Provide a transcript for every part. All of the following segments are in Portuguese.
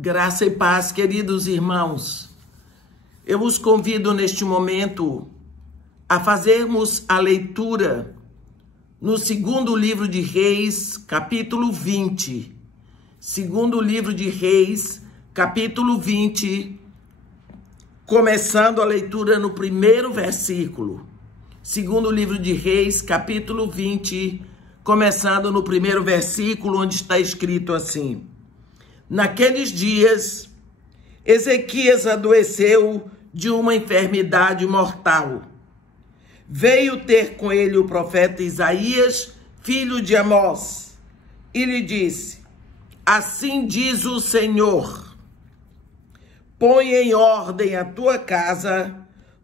Graça e paz, queridos irmãos. Eu os convido neste momento a fazermos a leitura no segundo livro de Reis, capítulo 20. Segundo livro de Reis, capítulo 20, começando a leitura no primeiro versículo. Segundo livro de Reis, capítulo 20, começando no primeiro versículo, onde está escrito assim: Naqueles dias, Ezequias adoeceu de uma enfermidade mortal. Veio ter com ele o profeta Isaías, filho de Amós, e lhe disse: Assim diz o Senhor, põe em ordem a tua casa,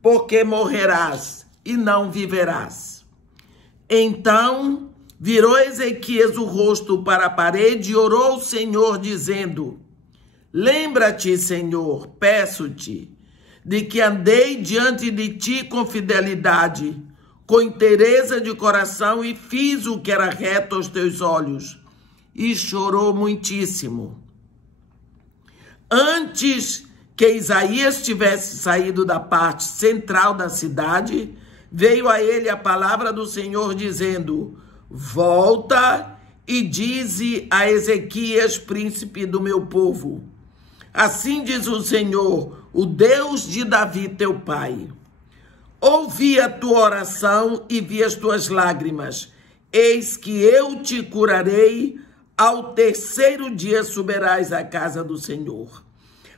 porque morrerás e não viverás. Então virou Ezequias o rosto para a parede e orou ao Senhor, dizendo: Lembra-te, Senhor, peço-te, de que andei diante de ti com fidelidade, com inteireza de coração, e fiz o que era reto aos teus olhos. E chorou muitíssimo. Antes que Isaías tivesse saído da parte central da cidade, veio a ele a palavra do Senhor, dizendo: Volta e dize a Ezequias, príncipe do meu povo: Assim diz o Senhor, o Deus de Davi, teu pai. Ouvi a tua oração e vi as tuas lágrimas. Eis que eu te curarei. Ao terceiro dia subirás à casa do Senhor.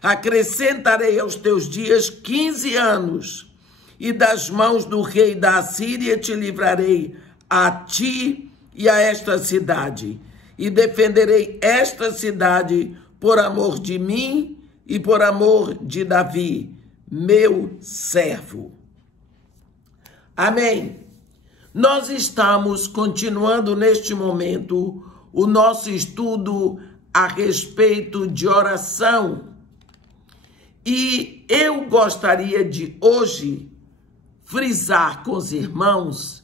Acrescentarei aos teus dias 15 anos, e das mãos do rei da Assíria te livrarei, a ti e a esta cidade, e defenderei esta cidade por amor de mim e por amor de Davi, meu servo. Amém. Nós estamos continuando neste momento o nosso estudo a respeito de oração. E eu gostaria de hoje frisar com os irmãos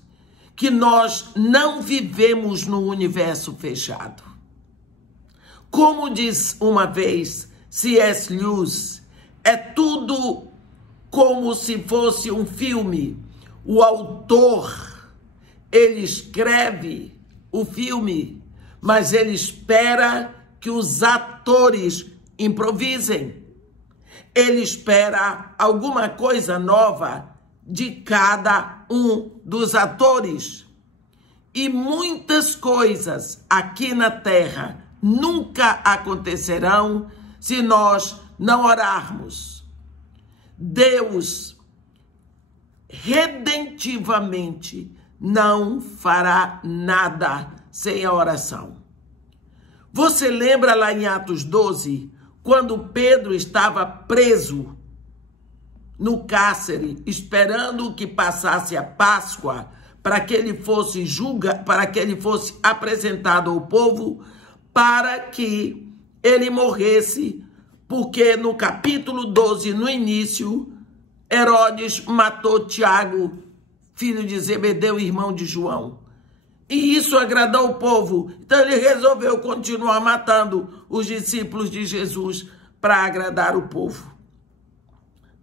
que nós não vivemos no universo fechado. Como diz uma vez C.S. Lewis, é tudo como se fosse um filme. O autor, ele escreve o filme, mas ele espera que os atores improvisem. Ele espera alguma coisa nova de cada um dos atores. E muitas coisas aqui na terra nunca acontecerão se nós não orarmos. Deus redentivamente não fará nada sem a oração. Você lembra lá em Atos 12, quando Pedro estava preso no cárcere, esperando que passasse a Páscoa para que ele fosse apresentado ao povo, para que ele morresse, porque no capítulo 12, no início, Herodes matou Tiago, filho de Zebedeu, irmão de João. E isso agradou o povo. Então ele resolveu continuar matando os discípulos de Jesus para agradar o povo.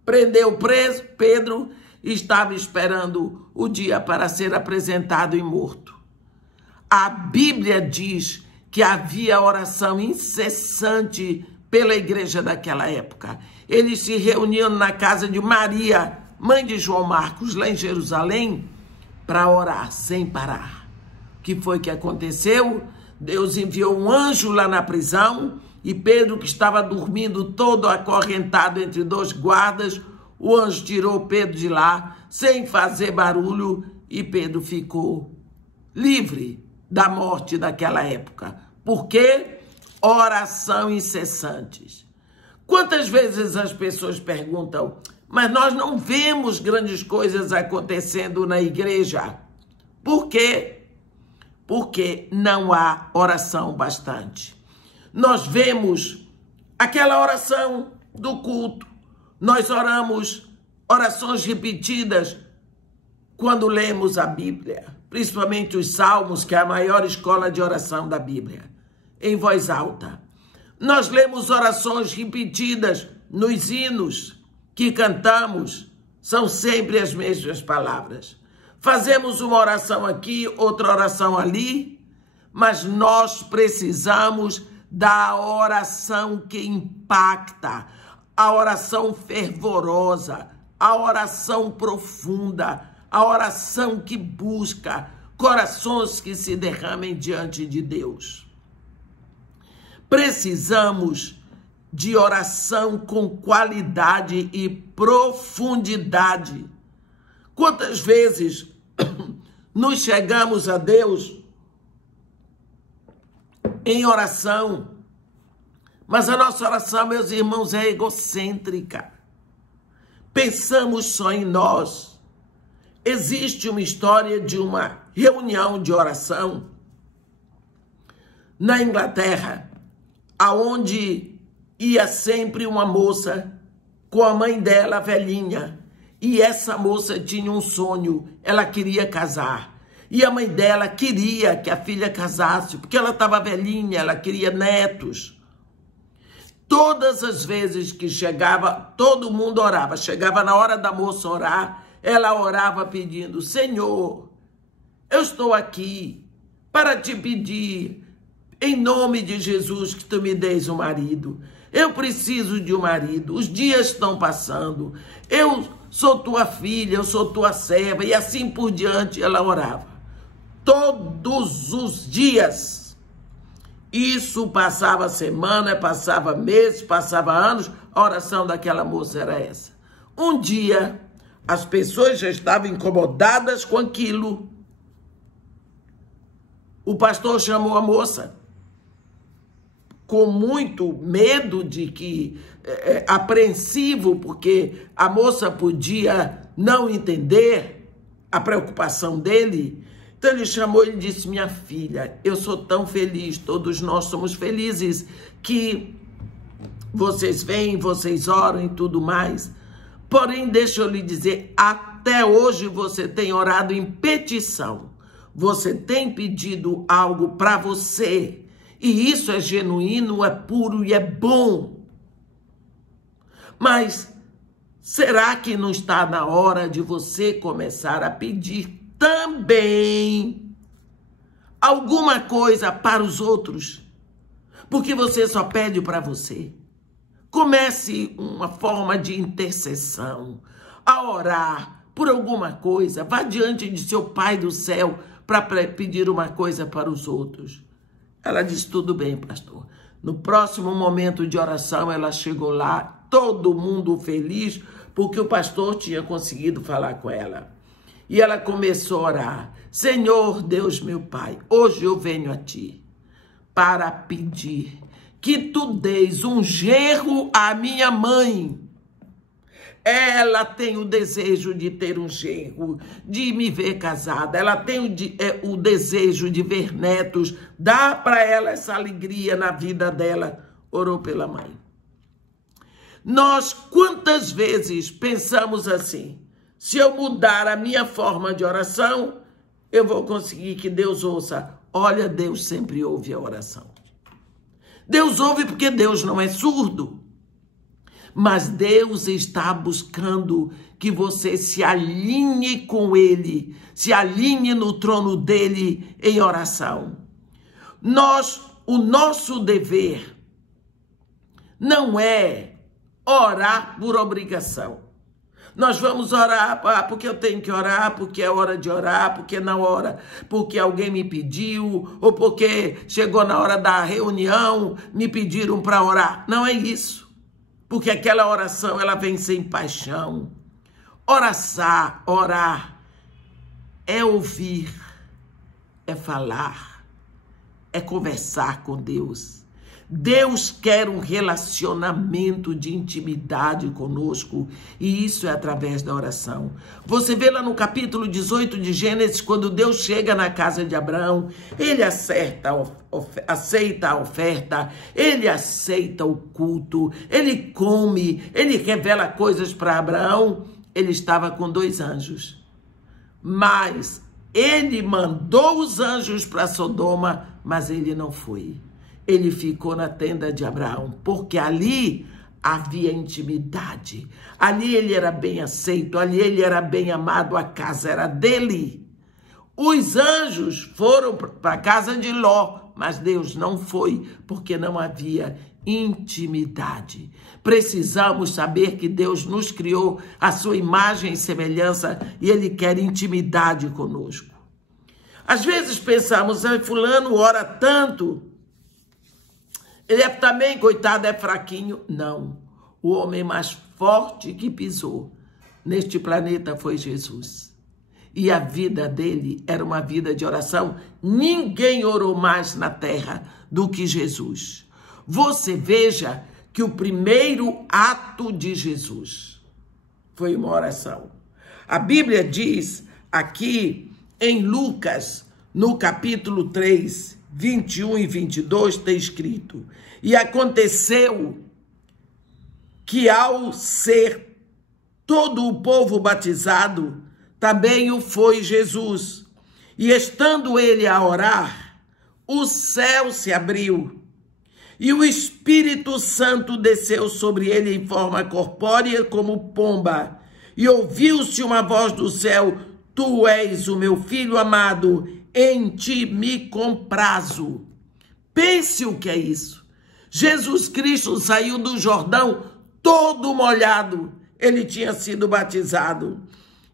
Prendeu preso Pedro e estava esperando o dia para ser apresentado e morto. A Bíblia diz que havia oração incessante pela igreja daquela época. Eles se reuniam na casa de Maria, mãe de João Marcos, lá em Jerusalém, para orar sem parar. O que foi que aconteceu? Deus enviou um anjo lá na prisão e Pedro, que estava dormindo todo acorrentado entre dois guardas, o anjo tirou Pedro de lá sem fazer barulho e Pedro ficou livre da morte daquela época. Por quê? Oração incessante. Quantas vezes as pessoas perguntam: mas nós não vemos grandes coisas acontecendo na igreja. Por quê? Porque não há oração bastante. Nós vemos aquela oração do culto. Nós oramos orações repetidas quando lemos a Bíblia, principalmente os Salmos, que é a maior escola de oração da Bíblia, em voz alta. Nós lemos orações repetidas nos hinos que cantamos, são sempre as mesmas palavras. Fazemos uma oração aqui, outra oração ali, mas nós precisamos da oração que impacta, a oração fervorosa, a oração profunda, a oração que busca corações que se derramem diante de Deus. Precisamos de oração com qualidade e profundidade. Quantas vezes nos chegamos a Deus em oração, mas a nossa oração, meus irmãos, é egocêntrica. Pensamos só em nós. Existe uma história de uma reunião de oração na Inglaterra, aonde ia sempre uma moça com a mãe dela, velhinha, e essa moça tinha um sonho, ela queria casar. E a mãe dela queria que a filha casasse, porque ela estava velhinha, ela queria netos. Todas as vezes que chegava, todo mundo orava. Chegava na hora da moça orar, ela orava pedindo: Senhor, eu estou aqui para te pedir, em nome de Jesus, que tu me des um marido. Eu preciso de um marido, os dias estão passando, eu sou tua filha, eu sou tua serva, e assim por diante ela orava. Todos os dias. Isso passava semana, passava meses, passava anos, a oração daquela moça era essa. Um dia, as pessoas já estavam incomodadas com aquilo. O pastor chamou a moça, com muito medo de que, apreensivo, porque a moça podia não entender a preocupação dele. Então ele chamou e disse: minha filha, eu sou tão feliz, todos nós somos felizes que vocês vêm, vocês oram e tudo mais. Porém, deixa eu lhe dizer, até hoje você tem orado em petição. Você tem pedido algo para você. E isso é genuíno, é puro e é bom. Mas será que não está na hora de você começar a pedir também alguma coisa para os outros? Porque você só pede para você. Comece uma forma de intercessão, a orar por alguma coisa. Vá diante de seu Pai do céu para pedir uma coisa para os outros. Ela disse: tudo bem, pastor. No próximo momento de oração, ela chegou lá, todo mundo feliz, porque o pastor tinha conseguido falar com ela. E ela começou a orar: Senhor Deus meu Pai, hoje eu venho a ti para pedir que tu deis um genro à minha mãe. Ela tem o desejo de ter um genro, de me ver casada. Ela tem o desejo de ver netos. Dá para ela essa alegria na vida dela. Orou pela mãe. Nós, quantas vezes pensamos assim: se eu mudar a minha forma de oração, eu vou conseguir que Deus ouça. Olha, Deus sempre ouve a oração. Deus ouve porque Deus não é surdo. Mas Deus está buscando que você se alinhe com Ele, se alinhe no trono dEle em oração. O nosso dever não é orar por obrigação. Nós vamos orar porque eu tenho que orar, porque é hora de orar, porque na hora, porque alguém me pediu, ou porque chegou na hora da reunião, me pediram para orar. Não é isso. Porque aquela oração, ela vem sem paixão. Orar é ouvir, é falar, é conversar com Deus. Deus quer um relacionamento de intimidade conosco, e isso é através da oração. Você vê lá no capítulo 18 de Gênesis, quando Deus chega na casa de Abraão, ele aceita a oferta, ele aceita o culto, ele come, ele revela coisas para Abraão. Ele estava com 2 anjos, mas ele mandou os anjos para Sodoma, mas ele não foi. ele ficou na tenda de Abraão, porque ali havia intimidade, ali ele era bem aceito, ali ele era bem amado, a casa era dele. Os anjos foram para a casa de Ló, mas Deus não foi, porque não havia intimidade. Precisamos saber que Deus nos criou a sua imagem e semelhança e ele quer intimidade conosco. Às vezes pensamos, fulano ora tanto, ele também, coitado, é fraquinho. Não, o homem mais forte que pisou neste planeta foi Jesus. E a vida dele era uma vida de oração. Ninguém orou mais na terra do que Jesus. Você veja que o primeiro ato de Jesus foi uma oração. A Bíblia diz aqui em Lucas, no capítulo 3, 21 e 22, está escrito: e aconteceu que ao ser todo o povo batizado, também o foi Jesus. E estando ele a orar, o céu se abriu, e o Espírito Santo desceu sobre ele em forma corpórea como pomba. E ouviu-se uma voz do céu: tu és o meu filho amado, em ti me comprazo. Pense o que é isso. Jesus Cristo saiu do Jordão todo molhado. Ele tinha sido batizado.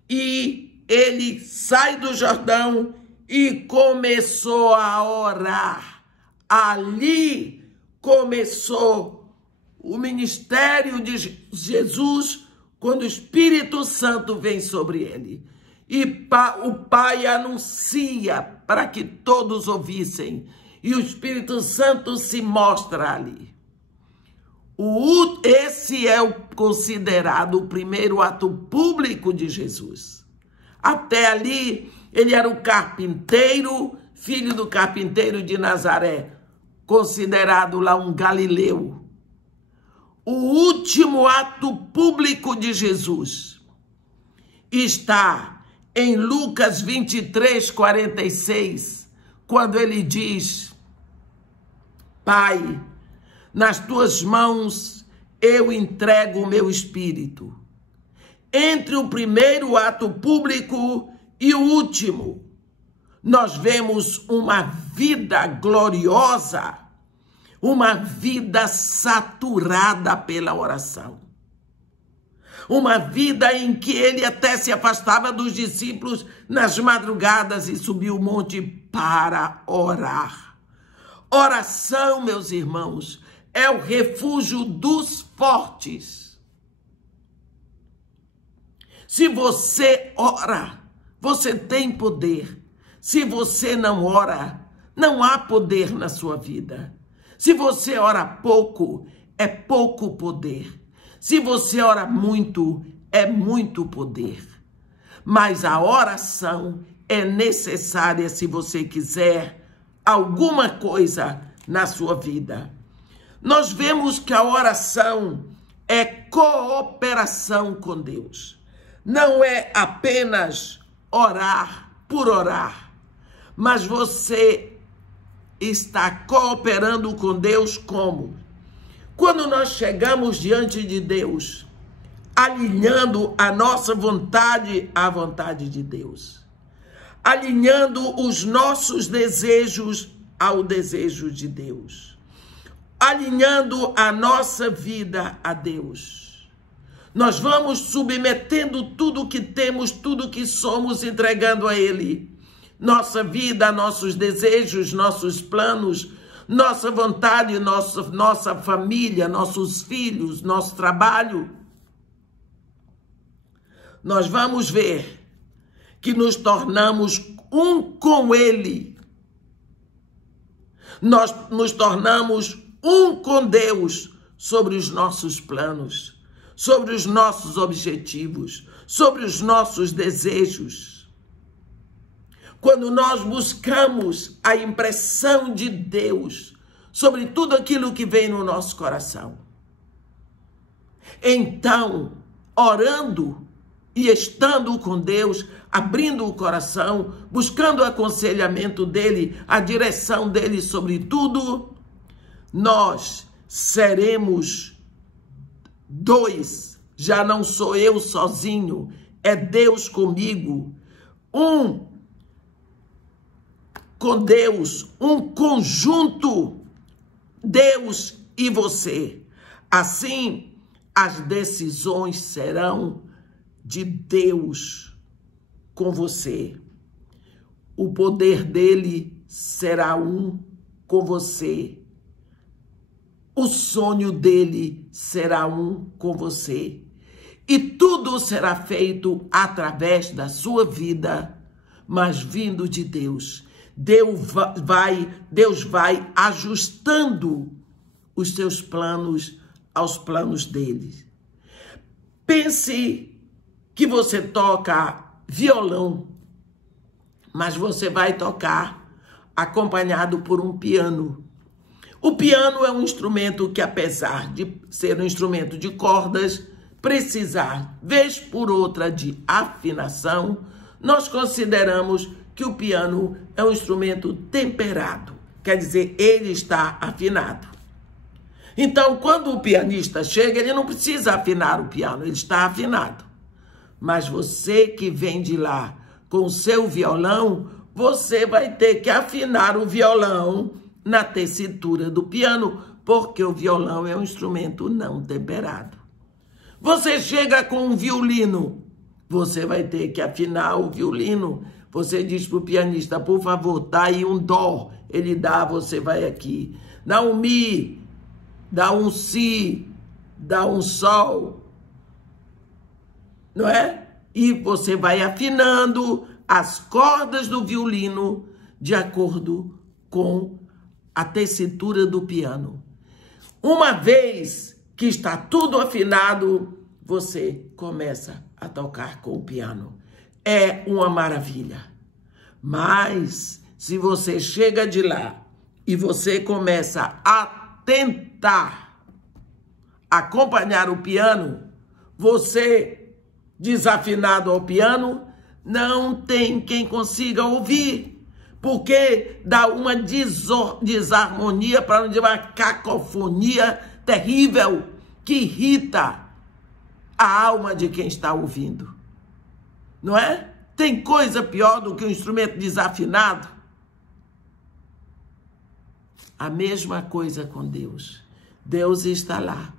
E ele sai do Jordão e começou a orar. Ali começou o ministério de Jesus, quando o Espírito Santo vem sobre ele. E o Pai anuncia para que todos ouvissem. E o Espírito Santo se mostra ali. Esse é o considerado o primeiro ato público de Jesus. Até ali, ele era o carpinteiro, filho do carpinteiro de Nazaré, considerado lá um galileu. O último ato público de Jesus está em Lucas 23, 46, quando ele diz: Pai, nas tuas mãos eu entrego o meu espírito. Entre o primeiro ato público e o último, nós vemos uma vida gloriosa, uma vida saturada pela oração. Uma vida em que ele até se afastava dos discípulos nas madrugadas e subiu o monte para orar. Oração, meus irmãos, é o refúgio dos fortes. Se você ora, você tem poder. Se você não ora, não há poder na sua vida. Se você ora pouco, é pouco poder. Se você ora muito, é muito poder. Mas a oração é necessária se você quiser alguma coisa na sua vida. Nós vemos que a oração é cooperação com Deus. Não é apenas orar por orar, mas você está cooperando com Deus como? Quando nós chegamos diante de Deus, alinhando a nossa vontade à vontade de Deus, alinhando os nossos desejos ao desejo de Deus, alinhando a nossa vida a Deus. Nós vamos submetendo tudo que temos, tudo que somos, entregando a Ele. Nossa vida, nossos desejos, nossos planos, nossa vontade, nossa família, nossos filhos, nosso trabalho. Nós vamos ver que nos tornamos um com Ele. Nós nos tornamos um com Deus sobre os nossos planos, sobre os nossos objetivos, sobre os nossos desejos. Quando nós buscamos a impressão de Deus sobre tudo aquilo que vem no nosso coração, então, orando e estando com Deus, abrindo o coração, buscando o aconselhamento dele, a direção dele sobre tudo, nós seremos dois. Já não sou eu sozinho, é Deus comigo. Um com Deus, um conjunto, Deus e você. Assim, as decisões serão de Deus com você. O poder dele será um com você. O sonho dele será um com você. E tudo será feito através da sua vida, mas vindo de Deus. Deus vai ajustando os seus planos aos planos dele. Pense que você toca violão, mas você vai tocar acompanhado por um piano. O piano é um instrumento que, apesar de ser um instrumento de cordas, precisar, vez por outra, de afinação, nós consideramos que o piano é um instrumento temperado. Quer dizer, ele está afinado. Então, quando o pianista chega, ele não precisa afinar o piano, ele está afinado. Mas você que vem de lá com o seu violão, você vai ter que afinar o violão na tessitura do piano, porque o violão é um instrumento não temperado. Você chega com um violino, você vai ter que afinar o violino. Você diz para o pianista, por favor, dá aí um dó. Ele dá, você vai aqui. Dá um mi, dá um si, dá um sol. Não é? E você vai afinando as cordas do violino de acordo com a tessitura do piano. Uma vez que está tudo afinado, você começa a tocar com o piano. É uma maravilha. Mas se você chega de lá e você começa a tentar acompanhar o piano, você, desafinado ao piano, não tem quem consiga ouvir, porque dá uma desarmonia, para não dizer uma cacofonia terrível, que irrita a alma de quem está ouvindo. Não é? Tem coisa pior do que um instrumento desafinado? A mesma coisa com Deus. Deus está lá.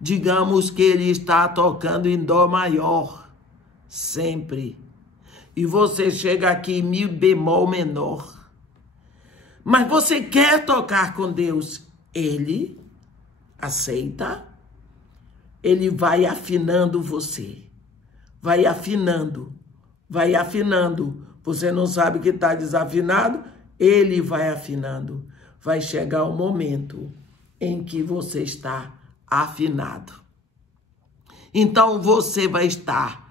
Digamos que ele está tocando em dó maior, sempre. E você chega aqui em mi bemol menor. Mas você quer tocar com Deus. Ele aceita. Ele vai afinando você. Vai afinando. Vai afinando. Você não sabe que está desafinado? Ele vai afinando. Vai chegar o momento em que você está afinado. Então você vai estar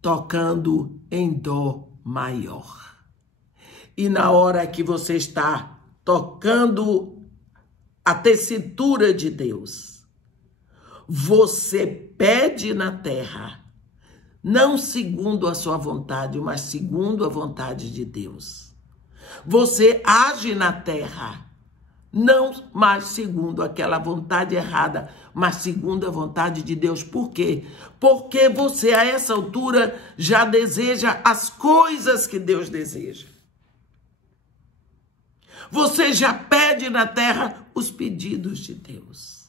tocando em dó maior. E na hora que você está tocando a tessitura de Deus, você pede na terra, não segundo a sua vontade, mas segundo a vontade de Deus. Você age na terra, não mais segundo aquela vontade errada, mas segundo a vontade de Deus. Por quê? Porque você, a essa altura, já deseja as coisas que Deus deseja. Você já pede na terra os pedidos de Deus.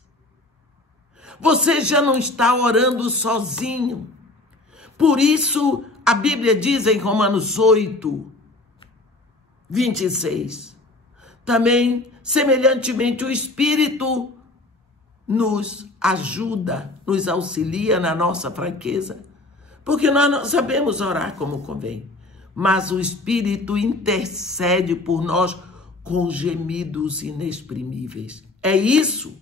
Você já não está orando sozinho. Por isso, a Bíblia diz em Romanos 8, 26, também, semelhantemente, o Espírito nos ajuda, nos auxilia na nossa fraqueza, porque nós não sabemos orar como convém, mas o Espírito intercede por nós com gemidos inexprimíveis. É isso.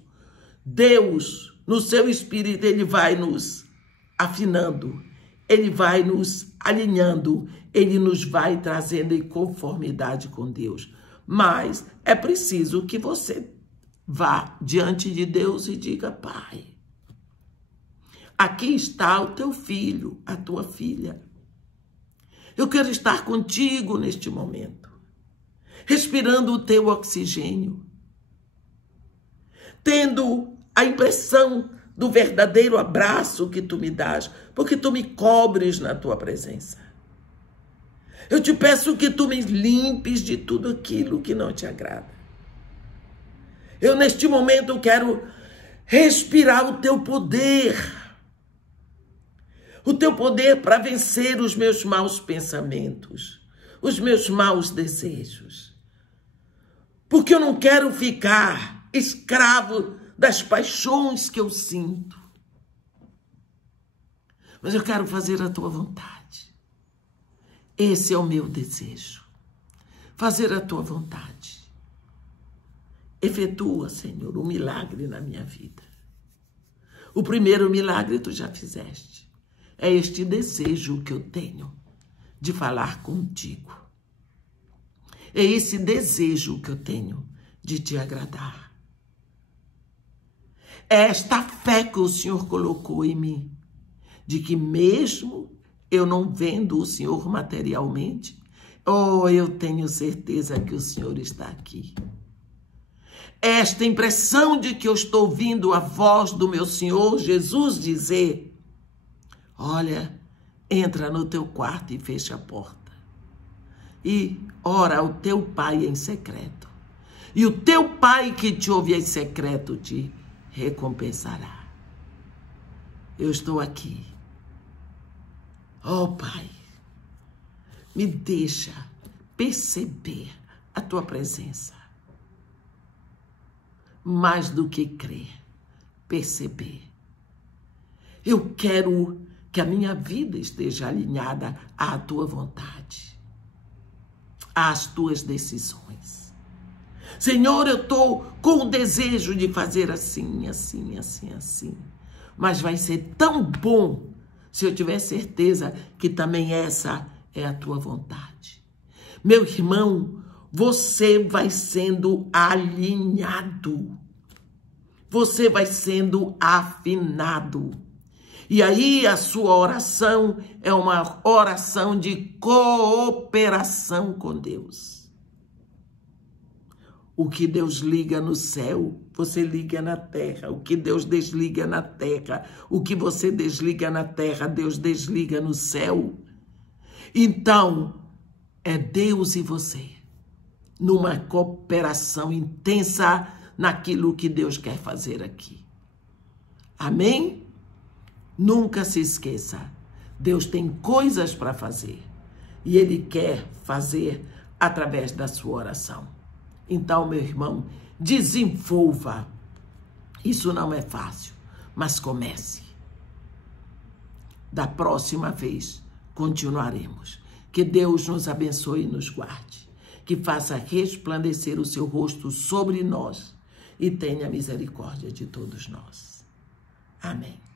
Deus, no seu Espírito, ele vai nos afinando, ele vai nos alinhando, ele nos vai trazendo em conformidade com Deus. Mas é preciso que você vá diante de Deus e diga: Pai, aqui está o teu filho, a tua filha. Eu quero estar contigo neste momento, respirando o teu oxigênio. tendo a impressão do verdadeiro abraço que tu me dás, porque tu me cobres na tua presença. Eu te peço que tu me limpes de tudo aquilo que não te agrada. Eu, neste momento, quero respirar o teu poder. O teu poder para vencer os meus maus pensamentos, os meus maus desejos. Porque eu não quero ficar escravo das paixões que eu sinto. Mas eu quero fazer a tua vontade. Esse é o meu desejo. Fazer a tua vontade. Efetua, Senhor, um milagre na minha vida. O primeiro milagre tu já fizeste. É este desejo que eu tenho de falar contigo. É esse desejo que eu tenho de te agradar. É esta fé que o Senhor colocou em mim, de que mesmo eu não vendo o Senhor materialmente, eu tenho certeza que o Senhor está aqui. Esta impressão de que eu estou ouvindo a voz do meu Senhor Jesus dizer: olha, entra no teu quarto e fecha a porta. E ora ao teu Pai em secreto. E o teu Pai que te ouve em secreto te recompensará. Eu estou aqui. Pai, me deixa perceber a tua presença. Mais do que crer, perceber. Eu quero que a minha vida esteja alinhada à tua vontade, às tuas decisões. Senhor, eu estou com o desejo de fazer assim, assim, assim, assim. Mas vai ser tão bom se eu tiver certeza que também essa é a tua vontade. Meu irmão, você vai sendo alinhado. Você vai sendo afinado. E aí a sua oração é uma oração de cooperação com Deus. O que Deus liga no céu, você liga na terra. O que Deus desliga na terra, o que você desliga na terra, Deus desliga no céu. Então, é Deus e você, numa cooperação intensa naquilo que Deus quer fazer aqui. Amém? Nunca se esqueça, Deus tem coisas para fazer e Ele quer fazer através da sua oração. Então, meu irmão, desenvolva. Isso não é fácil, mas comece. Da próxima vez, continuaremos. Que Deus nos abençoe e nos guarde. Que faça resplandecer o seu rosto sobre nós e tenha misericórdia de todos nós. Amém.